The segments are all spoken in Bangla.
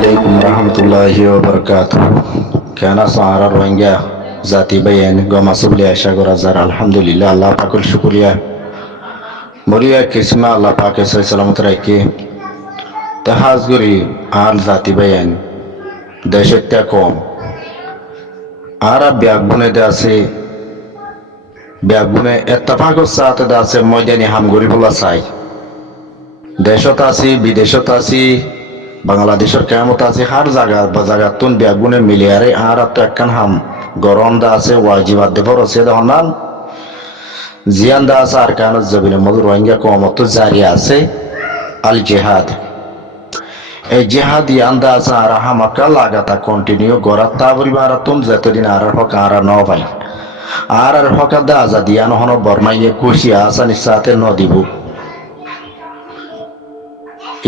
Assalamualaikum warahmatullahi wabarakatuh. Kana sahara Rohingya জাতি বাইন গমাসুবলি আশা করা যার আলহামদুলিল্লাহ আল্লাহ পাকের শুকরিয়া মরিয়া কিসমা আল্লাহ পাকে সহি সালামত রাখে তাহাজ করি আর জাতি বাইন দেশের কম আর ব্যাগবনে দে আছে ব্যাগবনে এত্তাফাকর সাথে দে আছে ময়দানি হাম গরিবুল্লাহ চাই দেশত আছি বিদেশত আছি বাংলাদেশের কেমত আছে হার জায়গা বা জায়গা তুন ব্যাগুনে মিলিয়ারে আর তো একখান হাম গরম দা আছে ওয়াজিবাদ দেফর আছে দহনান জিয়ান দা আছে আর কানত জবিনে মধুর রোহিঙ্গা কমত জারি আছে আল জিহাদ এই জিহাদ ইয়ান দা আছে আর হামাকা লাগাতা কন্টিনিউ গরাত তা পরিবার তুন যতদিন আর হক আর ন ভাই আর হক দা আজাদি আন হন বর্মাইয়ে খুশি আসানি সাথে ন দিব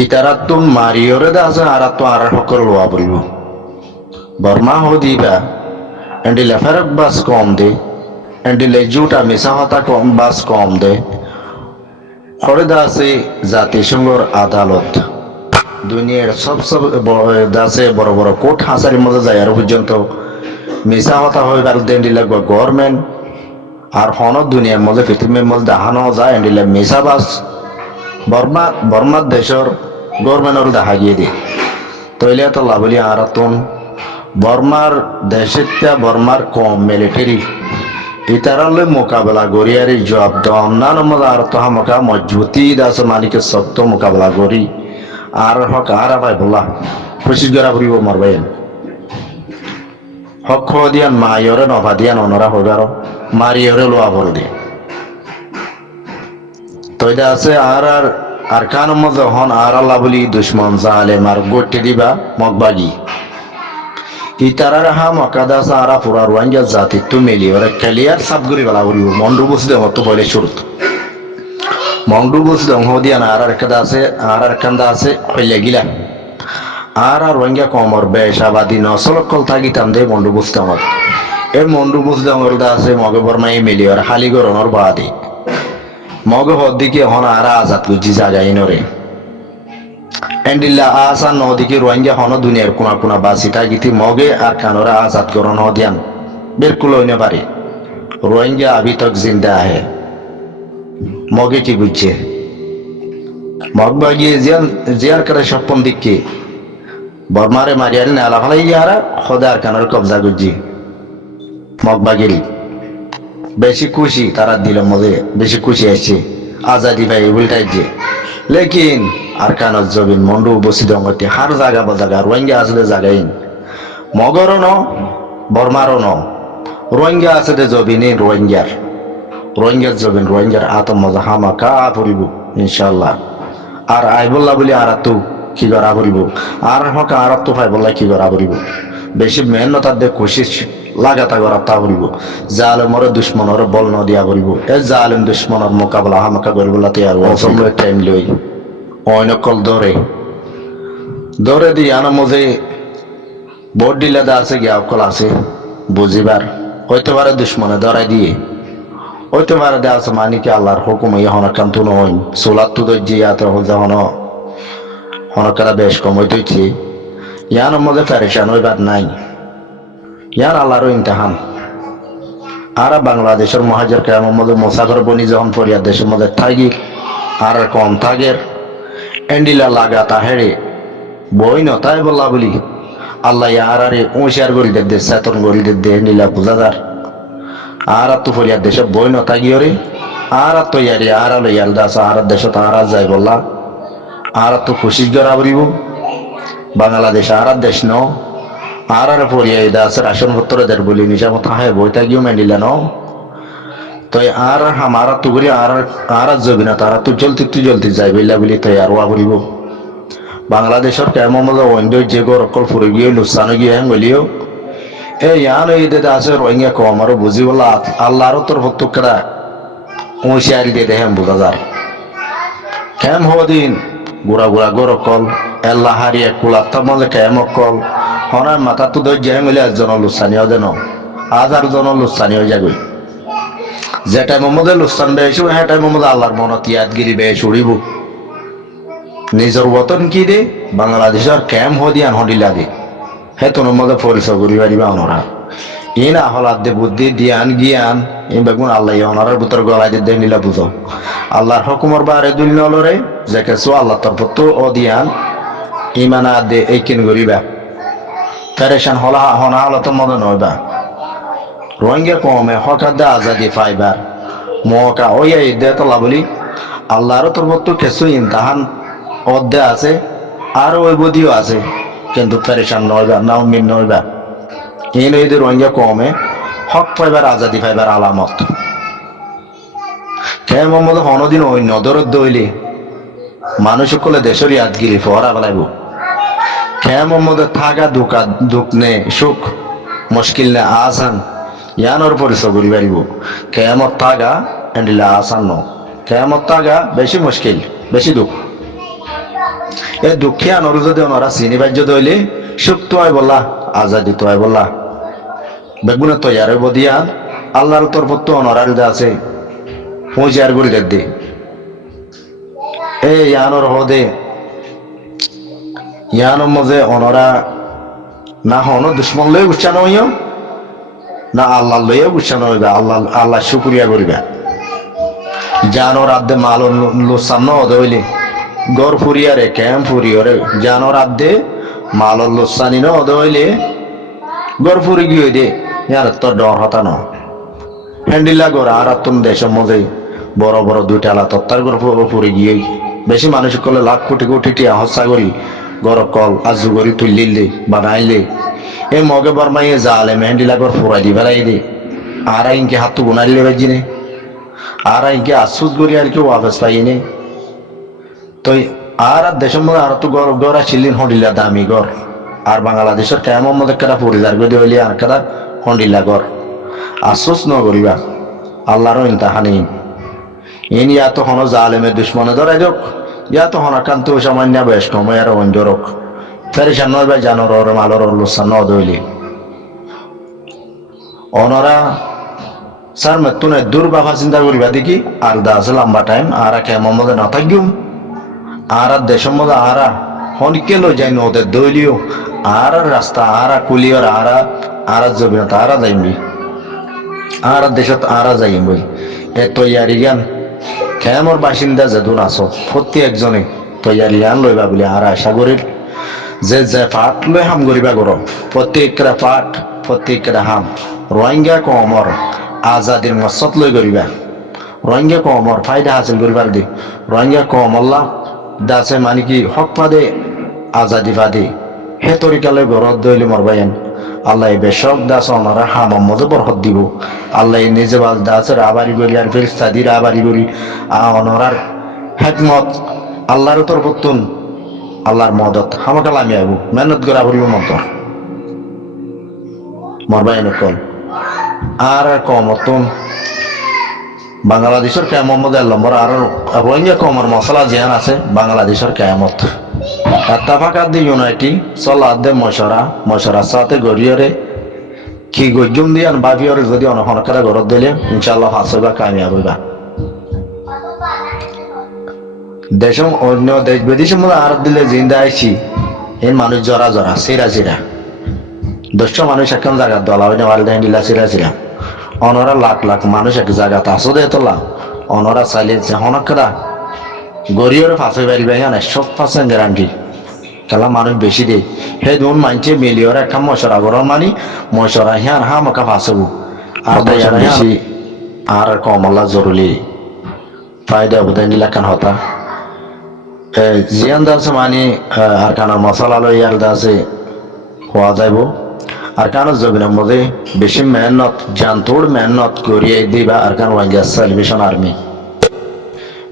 ইতারাতুন মারিওরে দা আছে আর তো আর হকর লোয়া বলবো বর্মা হো দিবা এন্ডিলে ফেরক বাস কম দে এন্ডিলে জুটা মিশা হতা কম বাস কম দে খড়ে দা আছে জাতিসংঘর আদালত দুনিয়ার সব দাসে বড় বড় কোর্ট হাসারির মধ্যে যায় আর পর্যন্ত মিশা হতা হয়ে গেল এন্ডিলে গভর্নমেন্ট আর হন দুনিয়ার মধ্যে পৃথিবীর মধ্যে দেখানো যায় এন্ডিলে মিশা বাস বর্মার দেশের গভর্নমেন্টের দেখা গিয়ে দিয়ে তৈলে তো লাভলি আরাতন বর্মার দেশের বর্মার কম মিলিটারি ইতারালে মোকাবেলা গড়িয়ারি জবাব দেওয়া অন্যান্য মধ্যে আর তো হামকা মজবুতি দাস মানিকে সত্য মোকাবেলা করি আর হক আর ভাই বলা খুশি গড়া ফুরিব মারবাই হক দিয়ান মায়রে নভা দিয়ান অনরা হইবার মারিয়রে লোয়া ভর দিয়ে তৈদা আছে আর কান মধ্যে হন আর আল্লাহ বলি দুশ্মন জালেম আর গোটে দিবা মগবাগি ইতারার হা মকাদাস আরা পুরা রোহিঙ্গা জাতি তো মেলি ওরা ক্লিয়ার সাবগুরি বলা বলি মন্ডু বসে হতো বলে শুরুত মন্ডু বসে দং হদিয়ান আর কাদা আছে আর কান্দা আছে হইলে গিলা আর রোহিঙ্গা কমর বেশাবাদী নসলকল থাকিতাম দে মন্ডু বসতে আমার এই মন্ডু বসে দংর দা আছে মগে বর্মাই মেলি ওরা খালি গরনর বাদি মগে হদ্দিকে হন আর আজাদ গুজি জাগাই নরে এন্ডিল্লা আসা নদিকে রোহিঙ্গা হন দুনিয়ার কোনা কোনা বাসিটা গীতি মগে আর কানরা আজাদ করন হদিয়ান বিলকুল হইনে পারে রোহিঙ্গা আবি তক জিন্দা আহে মগে কি বুঝছে মগ বাগিয়ে জিয়ার করে স্বপ্ন দিকে বর্মারে মারিয়ারি না আলাফালাই ইয়ারা খোদা আর কানর কবজা গুজি মগ বাগিরি বেশি খুশি তারা দিল মজে বেশি খুশি আসছে আজাদি ভাই উল্টাই যে লেকিন আর কানত জবিন মন্ডু বসি দঙ্গতি হার জায়গা বা জায়গা রোহিঙ্গা আসলে জায়গায় মগরও ন বর্মারও ন রোহিঙ্গা আছে দে জবিনে রোহিঙ্গার জবিন রোহিঙ্গার আতম মজা হামা কা ফুরিব ইনশাল্লাহ আর আইবল্লা বলি আর তো কি করা ফুরিব আর হক আর তো ভাই বললা কি করা ফুরিব বেশি মেহনতার দে খুশি লাগাতা করা তা করিব জালেমর দুশ্মনর বল ন দিয়া করিব এ জালেম দুশ্মনর মোকাবেলা হামাকা করিবলা তৈয়ার অসম্ভব টাইম লই অনকল দরে দি আনা মজে বোর্ড দিলে দা আছে গিয়া অকল আছে বুঝিবার হইতে পারে দুশ্মনে ধরাই দিয়ে হইতে পারে দে আছে মানিকে আল্লাহর হুকুম ইহন কান্তু নহইন সোলাত তু দজ্জি ইয়াত হন হনকারা বেশ কম হইতেছি ইয়ান মজে ফেরেশান হইবার নাই ইয়ার আল্লাহর ইমতিহান আর বাংলাদেশের মহাজের কেমন মধ্যে মোসাফর বনি যখন ফরিয়াদ দেশের মধ্যে থাকি আর কম থাকের এন্ডিলা লাগা তাহেরে বই নতাই বললা বলি আল্লাহ আর আরে উঁশিয়ার গরিদের দে চেতন গরিদের দে এন্ডিলা বুঝাদার আর তো ফরিয়াদ দেশে বই নতা গিয়ে আর তো ইয়ারি আর আলো ইয়াল দাস আর দেশ তো আর যাই বললা আর তো খুশি গড়া বলিব বাংলাদেশ আর দেশ ন আর পরিয়া দাস রাশন পত্র দের বলি নিজামত হায় বইটা গিয়ে মেন্ডিলা ন তো আর হামারা তো করি আর যাবি না তারা তো জলদি যাই বললা বলি তো আর ওয়া বলিব বাংলাদেশের কেমন মজা ওইন্ড যে গর অকল ফুরে গিয়ে লুসানো গিয়ে হ্যাঁ বলিও এই ইয়ান এই দে আছে রোহিঙ্গা কম আরো বুঝি বলা আল্লাহর তোর হত্যা হুঁশিয়ারি দিয়ে দেখেন বোঝা যার কেম হদিন গুড়া গর অকল এল্লা হারিয়ে কুলাত্তা মজা কেম অকল হনার মাথা তো ধৈর্য হয়ে গেলে একজন লুসানিও যেন আজ আর জন লুসানিও যাগই যে টাইমের মধ্যে লুসান বেশ হ্যাঁ টাইমের মধ্যে আল্লাহর মনত ইয়াদগিরি বেশ উড়িব নিজের বতন কি দে বাংলাদেশের ক্যাম্প হদিয়ান হডিলা দি হে তোর মধ্যে পরিচয় করি পারিবা অনরা ইনা হলাদ দে বুদ্ধি জ্ঞান জ্ঞান এই বেগুন আল্লাহ অনরার ভিতর গলায় দে নিলা বুঝো আল্লাহর হুকুমর বারে দুল নলরে যে কেসু আল্লাহ তরফত ও দিয়ান ইমানা দে এই কিন করিবা ফেরেশান হলা হনা হলত মনে নয়বা রোহিঙ্গা কমে হঠাৎ আজাদি ফাইবার মকা ওই দে তোলা বলি আল্লাহর তরফত কিছু ইমতাহান অধ্যে আছে আর ওই বদিও আছে কিন্তু ফেরেশান নয়বা না উম্মিন নয়বা এই নইদের রোহিঙ্গা কমে হক ফাইবার আজাদি ফাইবার আলামত কে মোহাম্মদ হনদিন ওই নদরত দইলে মানুষ সকলে দেশের ইয়াদগিরি ফহরা বেলাইব কে মোহাম্মদ থাকা দুকা দুঃখনে সুখ মুশকিল নে আসান ইয়ানোর পরিচয় করি পারিব কেমত থাকা এন্ডিলা আসান ন কেমত থাকা বেশি মুশকিল বেশি দুঃখ এ দুঃখে আনর যদি ওনারা চিনি বাজ্য দইলে সুখ তো হয় বললা আজাদি তো হয় বললা বেগুনে তৈয়ারে বদিয়ান আল্লাহর তরফত তো অনরার আছে পৌঁছার করে দে এ ইয়ানোর হদে ইয়ানোর মজে অনরা না হন দুশ্মন লয়ে উচ্চানো হইও না আল্লাহ লয়ে উচ্চানো হইবা আল্লাহ আল্লাহ শুকরিয়া করিবা জানোর আদে মাল লোসান্ন হদে হইলে গড় ফুরিয়ারে ক্যাম্প ফুরিয়রে জানোর আদে মাল লোসানি ন হদে হইলে গড় ফুরি গিয়ে দে ইয়ার তো ডর হতানো হ্যান্ডিলা গড় আর তুম দেশের মজে বড় বড় দুইটালা তত্তার গড় ফুরি গিয়ে বেশি মানুষ করলে লাখ কোটি কোটি টিয়া হস্যা করি গড় কল আজু করি তুললিলে বানাইলে এ মগে বরমাইয়ে জালে মেহেন্ডিলা গড় ফুরাই দি ফেলাই দে আর ইনকে হাত তো গুনাইলে বাজিনে আর ইনকে আশুস করি আর কেউ ওয়াপস পাইনে তো আর দেশের মধ্যে আর তো গড় গড়া ছিলেন হন্ডিলা দামি গড় আর বাংলাদেশের কেমন মধ্যে কেটা পরিবার করে হইলে আর কেটা হন্ডিলা গড় আশুস ন করিবা আল্লাহরও ইনতাহানি ইন ইয়া তো হন জালেমের দুশ্মনে ধরাই যোগ ইয়া তো হন আকান্ত সামান্য বেশ কমে আর অঞ্জরক ফেরেশান নয় ভাই জানোর ওর মালর লোসা ন দইলে অনরা স্যার মেতুনে দূর বাবা চিন্তা করিবা দেখি আর দা আছে লম্বা টাইম আর কেমন মধ্যে না থাকিম আর দেশের মধ্যে আর হনকে লই যাই নদের দইলিও আর রাস্তা আর কুলিয়র আর জমি আর যাইবি আর দেশত আর যাইম বই এ তৈয়ারি জ্ঞান কেমর বাসিন্দা যেদুন আছো প্রতি একজনে তৈয়ারি জ্ঞান লইবা বলে আর আশা করিল যে যে পাঠ লই হাম করিবা করো প্রত্যেকটা পাঠ প্রত্যেকটা হাম রোহিঙ্গা কমর আজাদির মসত লই করিবা রোহিঙ্গা কমর ফায়দা হাসিল করিবার দি রোহিঙ্গা কমল্লা দাসে মানে কি হক পাদে আজাদি পাদে হে তরিকালে ঘরত দইলে মরবাইন আল্লাহ বেশক দাস ওনারা হামাম মধ্যে বরকত দিব আল্লাহ নিজে বাল দাসের আবারি করি আর ফেরেশতাদের আবারি করি ওনার হিকমত আল্লাহর তরফতুন আল্লাহর মদত হামাকাল আমি আবু মেহনত করা পড়িব মন্তর মরবাইন কল আর কমতন বাংলাদেশের কেমন মধ্যে নম্বর আর রোহিঙ্গা কমর মশলা জিয়ান আছে বাংলাদেশের কেমত এত্তাফাকাত দি ইউনাইটি চলাত দে মশরা সাথে গড়িয়রে কি গজুম দিয়ান বাবিয়রে যদি অনহনকারে ঘরত দিলে ইনশাআল্লাহ হাসবা কামিয়াব হইবা দেশম অন্য দেশ বিদেশের মধ্যে আর দিলে জিন্দা আইছি এই মানুষ জরা জরা সিরা সিরা 10 মানুষ এখন জায়গা দলা হইনে ওয়াল দেন দিলা সিরা সিরা অনরা লাখ লাখ মানুষ এক জায়গাতে আসো দে তোলা অনরা চাইলে যে হনকরা গড়িয়রে ফাঁসে পারিবে না 100% গ্যারান্টি খেলা মানুষ বেশি দেয় হে দুন মানছে মিলিয়র একটা মশরা গরম মানি মশরা হিয়ান হামাকা ফাঁসবো আর বেশি আর কমলা জরুরি ফায়দা বোধহয় নিলাকান হতা জিয়ান দাসে মানে আর কানার মশলা লই আর দাসে হওয়া যাইব আর কানার জমিনের মধ্যে বেশি মেহনত জানতোড় মেহনত করিয়ে দিবা আর কান ওয়াইজাস সালভেশন আর্মি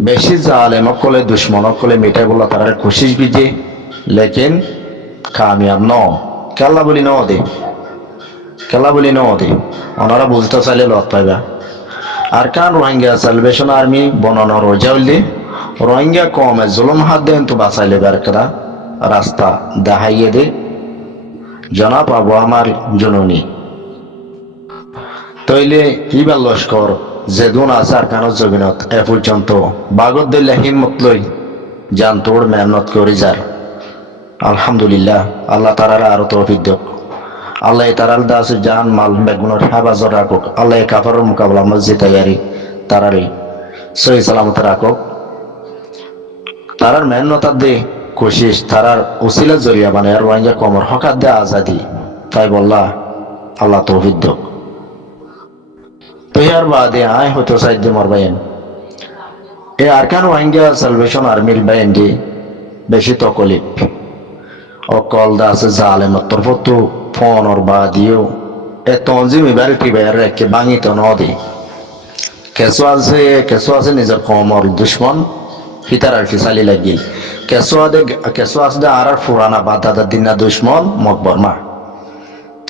বেশি জালেমক কলে দুশ্মনক কলে মিটাই বলা তারা কোশিশ বিজে লেকিন কামিয়াব ন কেলা বলি ন দে ওনারা বুঝতে চাইলে লত পাইবা আর কান রোহিঙ্গা সালভেশন আর্মি বনানো রোজা উল্লি রোহিঙ্গা কমে জুলুম হাত দেন তো বাঁচাইলে বেরকরা রাস্তা দেখাইয়ে দে জনাব আবু আমার জননী তইলে ইবার লস্কর যেদুন আছে আর কানো জমিনত এ পর্যন্ত বাগত দিল্লা হিম্মত লই জান তোর মেহনত করি যার আলহামদুলিল্লাহ আল্লাহ তারারা আরো তৌফিক দেখ। আল্লাহ তারাল দাস জান মাল বেগুনের হেফাজত রাখুক। আল্লাহ কাফারের মোকাবেলা মসজিদ তৈয়ারি তারারে সহি সালামত রাখুক। তারার মেহনতার দে কোশিস তারার উসিলা জরিয়া বানায় রোহিঙ্গা কমর হকাত দে আজাদি তাই বললা আল্লাহ তৌফিক দেখ। তো ইয়ার বাদে আয় হতো সাইড মরবাইন এ আরকান রোহিঙ্গা সালভেশন আর্মির বাইন্ডি বেশি তকলিফ অকল দাস জালেমত তরফতো ফোন ওর বাদিও এ তঞ্জিম এবার টিবার রেখে ভাঙিত নদী কেঁচো আছে নিজের কমর দুশ্মন ফিতার আর কি চালি লাগিল কেঁচো আছে আর ফুরানা বাদাদার দিনা দুশ্মন মকবরমা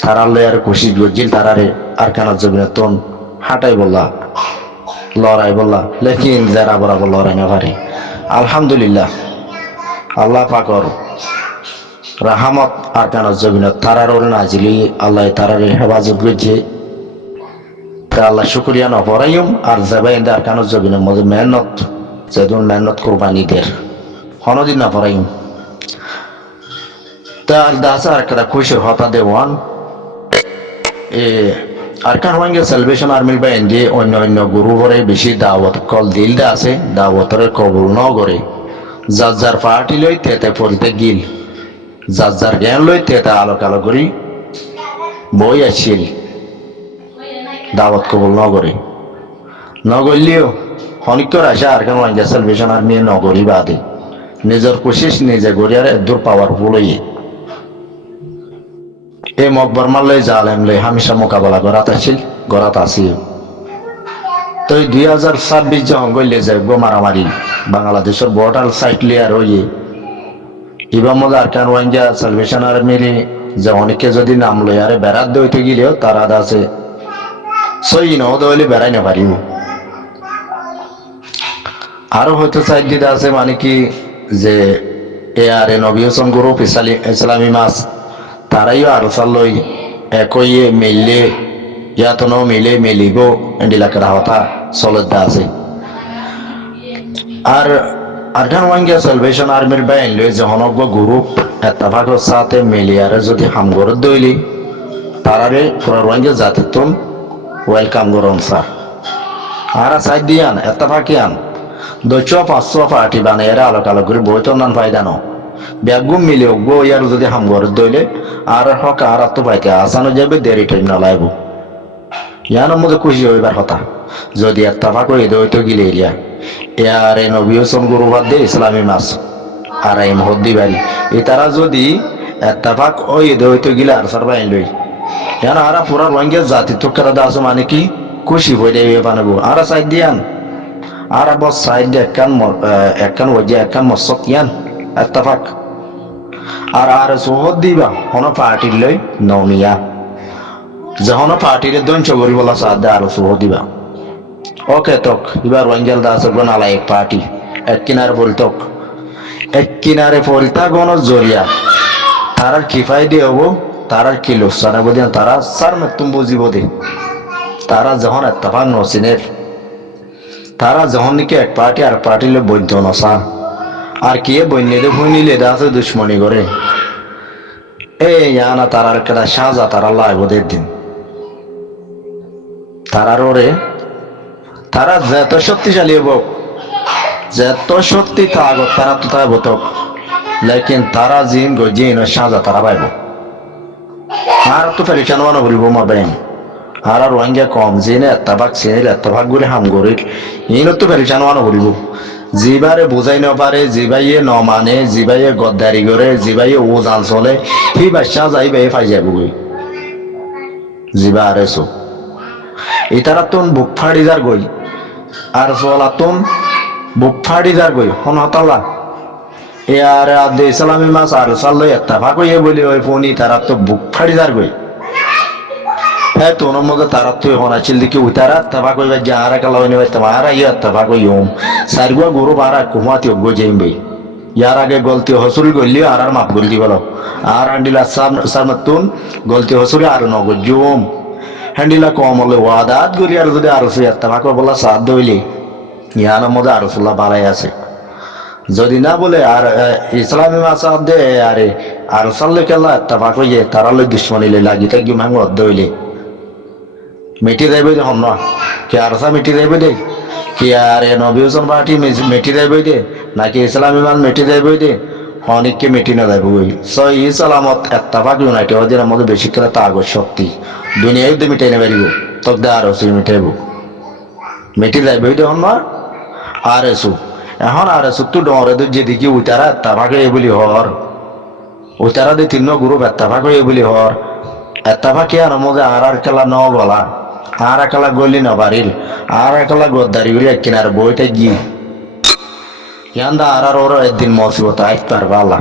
তারালে আর খুশি গজিল তারারে আর কানার জমিনতন হাঁটাই বললা লড়াই বললা লেকিন যারা বরাবর লড়াই না পারে। আলহামদুলিল্লাহ আল্লাহ পাকর রাহামত আর কানার জমিনত তারার ওর নাজিলি আল্লাহ তারারে হেফাজত গজে আল্লাহ শুক্রিয়া নপরাইম আর যাবাইন আর কানার জমিনের মধ্যে মেহনত যেদিন মেহনত কোরবানি দের হনদিন না পরাইম তার দাস আর একটা খুশির হতা দেওয়ান এ আরকান রোহিঙ্গা সালভেশন আর্মির বাইন্ডি অন্য অন্য গুরু ভরে বেশি দাওয়াত কল দিল দা আছে দাওয়াতরে কবুল ন করে যার যার পার্টি লই তেতে পড়তে গিল যার যার জ্ঞান লই তেতে আলো কালো করি বই আসছিল দাওয়াত কবুল ন করে নগরলিও হনিকর আসা আরকান রোহিঙ্গা সালভেশন আর্মি নগরী বাদে নিজের কোশিস নিজে গড়িয়ার দূর পাওয়ারফুল হইয়ে এ মকবর মারলে জালেম লে হামেশা মোকাবেলা করাত আছিল গড়াত আসি তো 2026 যখন গইলে যায় গো মারামারি বাংলাদেশের বর্ডার সাইট লিয়ার হইয়ে ইবা মজা আরকান রোহিঙ্গা সালভেশন আর্মির যে অনেকে যদি নাম লই আরে বেড়াত দইতে গেলেও তারা আছে সই ন দইলে বেড়াই না পারিব। আরো হয়তো সাইড দিতে আছে মানে কি যে এ আর এ নবী হোসেন গ্রুপ ইসলামী মাস তারাইও আরো চালই একই মিললে ইয়াত ন মিলে মিলিব এন্ডিলাকের হতা চলত আছে। আর আরকান রোহিঙ্গা সালভেশন আর্মির বাইন লই জহনজ্ঞ গ্রুপ এত্তাফাকর সাথে মিলিয়ারে যদি হামগরত দইলি তারারে পুরা রোহিঙ্গা জাতিতুন ওয়েলকাম করুন স্যার আর সাইড দিয়ান এত্তাফাকিয়ান 200-500 পার্টি বানায় আলোক আলোক করে বই তো নান ফায়দা ন ব্যাগুম মিলে গো ইয়ার যদি হামগরত দইলে আর হক আর তো পাইতে আসানো যাবে দেরি টাইম না লাইব ইয়ানোর মধ্যে খুশি হইবার কথা যদি এত্তাফাক করে দইতো গিলে এরিয়া ইয়ার এ নবী হোসেন গুরু বাদ দে ইসলামী মাস আর এই মহদ্দি বাড়ি এই তারা যদি এত্তাফাক ওই দইতো গিলে আর সার বাইন লই ইয়ান আর পুরা রোহিঙ্গা জাতি তো করা দাস মানে কি খুশি হয়ে দেবে বানাবো আর সাইড দিয়ান আর বস সাইড একখান ওজে একখান মসক ইয়ান এত্তাফাক আর সোহদ দিবা হন পার্টির লই নমিয়া যখন পার্টির দন চগরি বলা সাদা আর সোহদ দিবা ওকে তক এবার রোহিঙ্গাল দাস নালা এক পার্টি এক কিনারে বলতক এক কিনারে ফলতা গণ জরিয়া তারার কিফাই দিয়ে হবো তারার কি লোকসান হবো দিন তারা সার মতুম বুঝিব দে তারা যখন এত্তাফাক নসিনের তারা যখন নাকি এক পার্টি আর পার্টি লো বৈধ নসা আর কে বন্যে ভুইনিলে দাসে দুশ্মনী করে এই ইয়ানা তারার কেটা সাজা তারা লাইবদের দিন তারার ওরে তারা যত শক্তিশালী হোক যত শক্তি থাকো তারা তো তাই বতক লেকিন তারা জিন গজিন সাজা তারা পাইব আর তো ফেরিচান মানো বলবো মারবেন আর রোহিঙ্গা কম জিনে এত্তাফাক সিনিল এত্তাফাক গুলি হাম গরিল ইনো তো ফেরিচান মানো বলব জিবারে বুঝাই ন পারে জিবাইয়ে ন মানে জিবাইয়ে গদ্দারি করে জিবাইয়ে ওজাল চলে সেই বাচ্চা যাইবে ফাই যাবগৈ জিবা আরে সো ইতারা তুন বুক ফাড়ি যার গই আর চলাতুন বুক ফাড়ি যার গই হন হতালা এ আর আদে ইসলামী মাস আর চাল এত্তাফাক হইয়ে বলি ওই ফোনি তারা তো বুক ফাড়ি যার গই হ্যাঁ তোর মধ্যে তারা তো এখন আছিল দেখি ওই তারা এত্তাফাক হইবে যে আর কালা হইনে তোমারা ইয়ে এত্তাফাক হইম সারগুয়া গরু বারা কুমাতি অগ্য যাইম ভাই ইয়ার আগে গলতি হসুরি গলি আর মাফ গলতি বলো আর হান্ডিলা সামতুন গলতি হসুরি আর নগজুম হ্যান্ডিলা কম হলে ওয়াদাত গলি আর যদি আর এত্তাফাক বলা সাদ দইলি ইয়ানোর মধ্যে আর বালাই আছে যদি না বলে আর ইসলামী মাসাদ দে আরে আর সাল্লে কেলা তাফাক হইয়ে তারা লই দুশ্মনী লাগি থাকি মাং অর্ধ হইলে মিটি যাইবে দে হম কে আর সা মিটি যাইবে দে কি আর এ নবী হোসেন পার্টি মিটি যাইবে দে নাকি ইসলামী মান মিটি যাইবে দে অনেককে মিটি না যাইব ওই সো ই সালামত এত্তাফাক ইউনাইটেড ওদের মধ্যে বেশি করে তাগত শক্তি দুনিয়ায় তো মিটাই না পারিব তক দে আর ওসি মিটাইব মিটি যাইবে দে হম আর এসু এখন আর এসু তো ডরে তো যেদিকে উতারা এত্তাফাক এই বলি হর উতারা দে তিন গ্রুপ এত্তাফাক এই বলি হর এত্তাফাক আর মধ্যে আর খেলা ন গলা আর একলা গলি না বাড়ির আর একলা গদ্দারি বলে কিনার বইটা গিয়ে ইয়ান্দা আর ওর একদিন মসিবত আইত পারবে আল্লাহ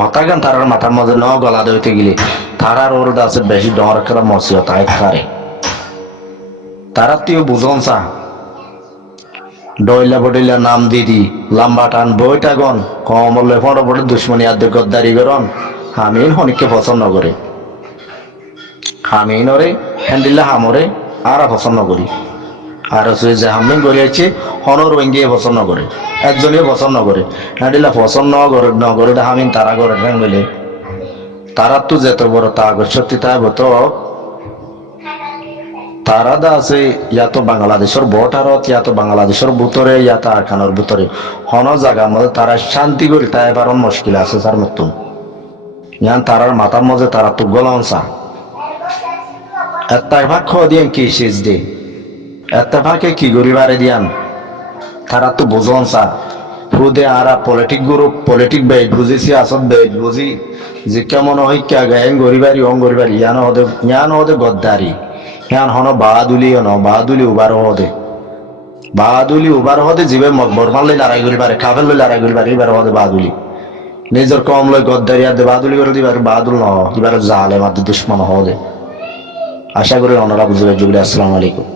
হতাগান তার মাথার মধ্যে ন গলা দইতে গেলে তারার ওর দাসে বেশি ডর খেলা মসিবত আইত পারে তারা তুই বুঝন চা ডইলা বডইলা নাম দিদি লম্বা টান বইটা গন কমলে ফটো ফটো দুশ্মনী আদ্য গদ্দারি করন হামিন হনিককে পছন্দ করে হামিন ওরে হ্যান্ডিল্লা হামরে আর পছন্দ করি আর যে হামিন করিয়াছে হনর ওয়েঙ্গিয়ে পছন্দ করে একজনই পছন্দ করে হ্যান্ডিল্লা পছন্দ নগরে হামিন তারা করে বলে তারা তো যেত বড় তা সত্যি তা তো তারা দা আছে ইয়াতো বাংলাদেশের বর্ডারত ইয়াতো বাংলাদেশের ভিতরে ইয়াতো আরখানোর ভিতরে হন জায়গার মধ্যে তারা শান্তি করি তাই এবার মুশকিল আছে স্যার মতন ইয়ান তারার মাথার মধ্যে তারা তো গলনসা এত্তাফাক দিয়ান কি শেষ দে এত্তাফাকে কি গরিবারে দিয়ান তারা তো বুঝন সা ফুদে আরা পলিটিক গ্রুপ পলিটিক বেজ বুঝেছি আসত বেজ বুঝি যে কেমন হয় কে গায়েন গরিবারি অং গরিবারি ইয়ান হদে গদ্দারি ইয়ান হন বাহাদুলি উবার হদে জিবে বরমান লই লড়াই করিবারে কাফের লই লড়াই করিবারে এবার হদে বাহাদুলি নিজের কম লই গদ্দারি আর বাহাদুলি করে দিবার বাহাদুল ন এবার জালে মাদ দুশ্মন হদে আশা করি ওনারা বুঝবে। আসসালামু আলাইকুম।